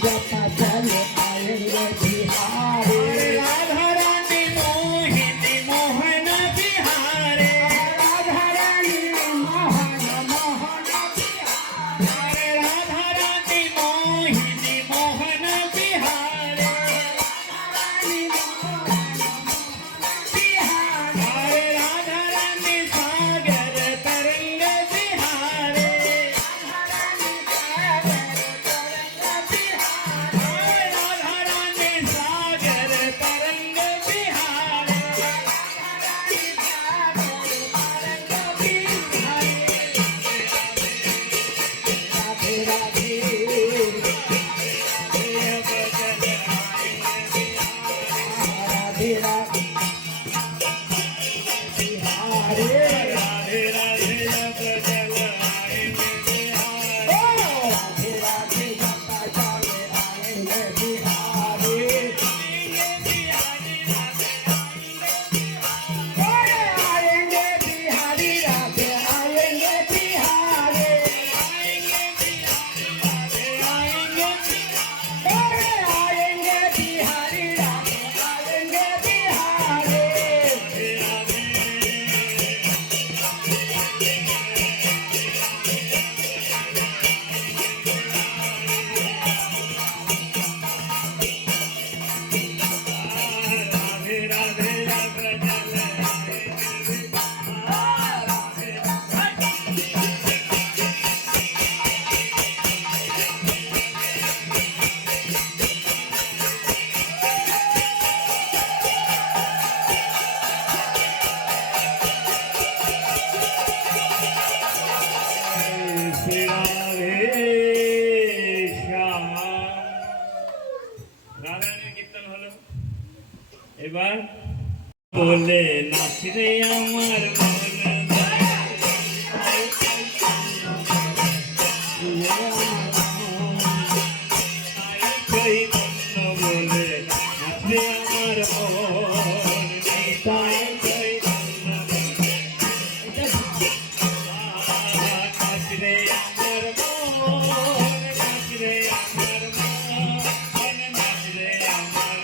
जपा चले आएंगे बिहारी राधा रानी मोहिनी मोहन बिहारी राधा रानी मोहन मोहन बिहारी राधा रानी मोहिनी मोहन बिहारी राधा रानी सागर तरंग बिहारी राधा रानी सागर तरंग बिहारी राधे राधे अब जल आएंगे बिहारी राधे राधे अब जल श्री राधे श्याम রাধারানীর কীর্তন হলো এবার বলে নাচ রে আমার মন চৈতন্য বলে নাচ রে আমার মন নিতাই চৈতন্য নাচ রে আমার মন নাচ রে আমার মন নাচ রে আমার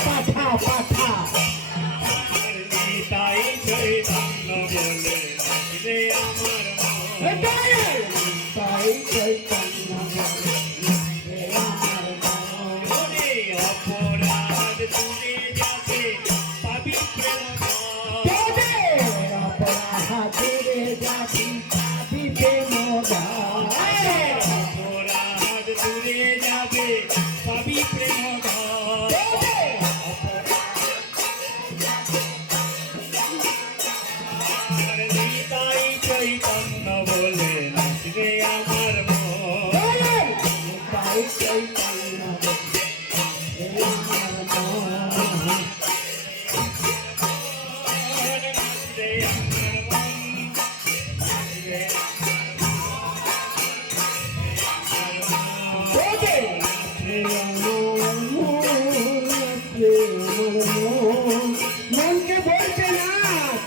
पाठा पाठा নিতাই চৈতন্য বলে নাচ রে আমার ताई चैतन्य মনে অপরাধ তুলে যাবে পাবি প্রেম अपराधे जाति पापी प्रेमोदा অপরাধ তুলে যাবে পাবি প্রেম নিতাই চৈতন্য বলে নাচ রে আমার মন ताई चैतन्य নাচ রে আমার মন নাচ রে मन के बोलते नाच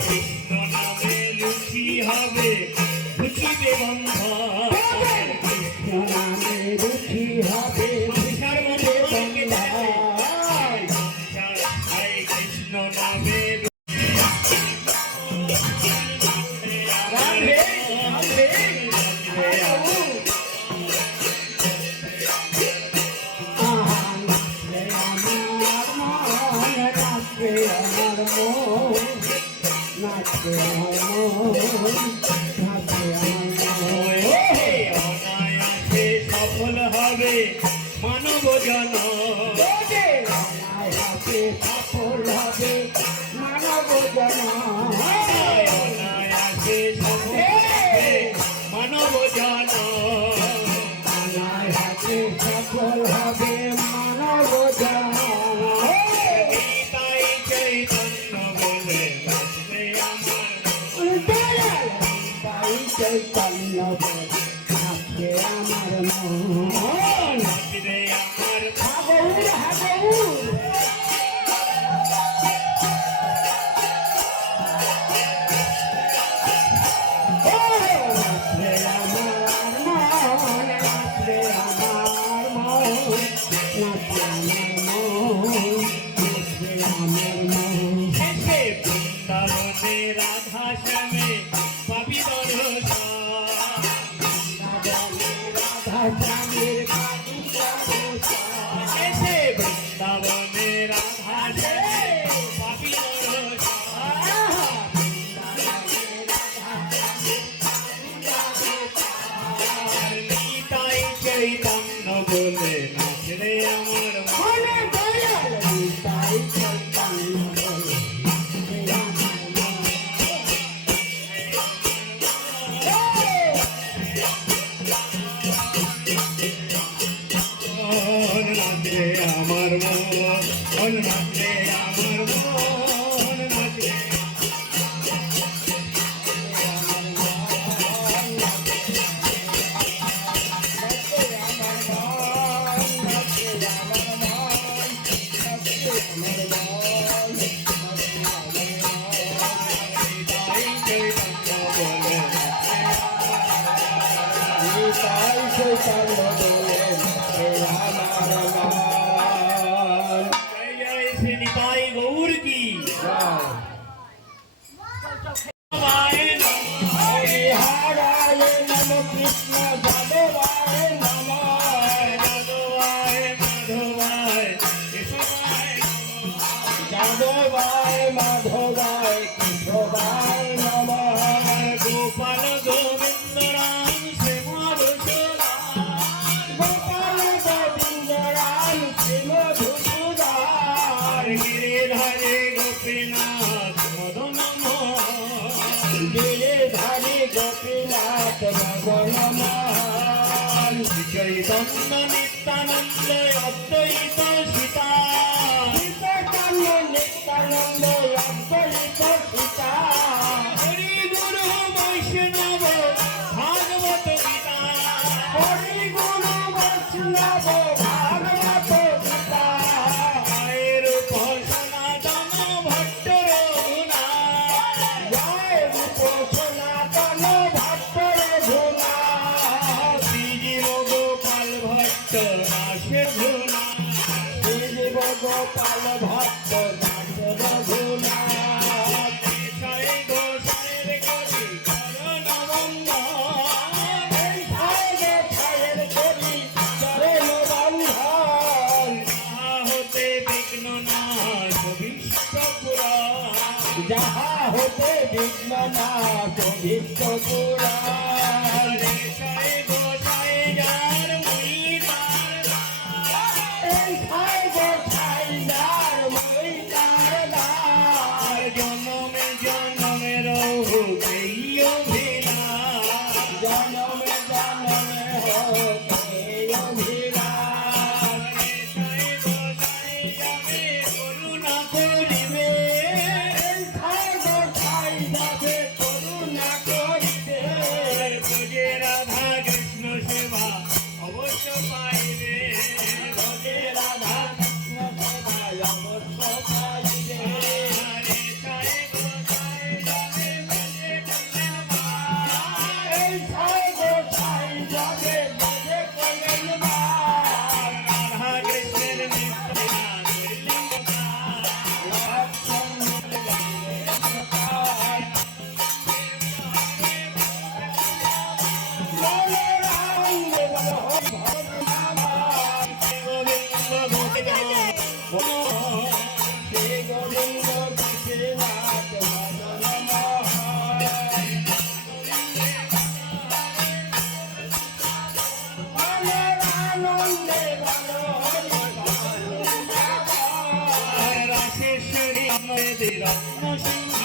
কৃষ্ণ নামে লুচি হবে খুশিতে বন্ধন नामे रुचि हबे সংসার মনে বন্ধ কৃষ্ণ নামে राधे राधे অনায়াসে সফল হবে মানব জন মানব জন অনায়াসে সফল হবে মানব জন সফল হবে মানব জন নিতাই চৈতন্য বলে নাচবে আমার গৌর নাচরে আমার মন নাচরে আমার মন নাচরে আমার মন নাচরে আমার মন এসে বৃন্দাবনে রাধা শ্যামে পাবি দর্শন রাধা শ্যামের কালিকা দোষা এসে বৃন্দাবনে রাধা শ্যামে পাবি দর্শন নিতাই চৈতন্য বলে নাচরে আমার মন। মনে দয়াল নিতাই চৈতন্য বলে মন নাচে আমার মন নাচে আমার মন নাচে নিতাই চৈতন্য বলে নিতাই চৈতন্য বলে আমার মন জয় জয় শ্রী নিতাই গৌর কি বায় নমঃ হরিহরায় নম কৃষ্ণ যাদবায় নম মাধবায় মাধবায় কেশবায় নমঃ যাদবায় মাধবায় কেশবায় নম গোপাল গোবিন্দ রাম শ্যামল গোপাল গোবিন্দ রাম শ্রী মধুসূদন গিরিধারে গোপীনাথ মদন গিরিধারী গোপীনাথ মদন মোহন চৈতন্য নিত্যানন্দ অদ্বৈত সীতা নিত্যানন্দ নিত্যানন্দ অদ্বৈত সীতা হরি গুরু বৈষ্ণব ভাগবত গীতা হরি গুরু বৈষ্ণব ভাগবত গীতা মায়ের সনাতন ভট্ট রঘুনাথ জয় রূপ সনাতন ভক্ত রঘুনাথ শ্রীজীব গোপাল ভট্ট দাসের ধুনাথ শ্রীজীব গোপাল ভক্ত দাস রঘুনাথ জয় গোসাইর করি চরণ বন্দন এই ছায়ে ছায়ের কবি চরণ বন্ধন যাহা হতে বিঘ্ন নাশ ভীষ্ট পুরাণ যাহা হতে বিঘ্ন নাশ ভীষ্ট পুরাণ জয় গোসাই যার মুই তার এই ছায় গো ছাই যার মই তার দ্বার জনমে জনমে রহু এই অভিলাষ জনমে জনমে হোক এই অভিলাষ জয় গোসাই যাবে করুণা করিবে এই ছায় গো ছাই যাবে করুণা করিবে বুঝে রাধা কৃষ্ণ সেবা অবশ্য পাইবে ভজে রাধা কৃষ্ণ সবাই অবশ্য পাইবে জয় গোসাই যাবে বুঝে কৃষ্ণ এই ছায় গো ছাই যাবে ভজে করেন বার রাধা কৃষ্ণের মিত্রা করিলেন লক্ষণ মিলে সকাল বলে রাম বল ভগবান গোবিন্দ গোবিন্দ শ্রী গোবিন্দ গোপীনাথ মদন মোহন বলে আনন্দে বল হরি বল রাশেশ্বরী রত্ন সিংহ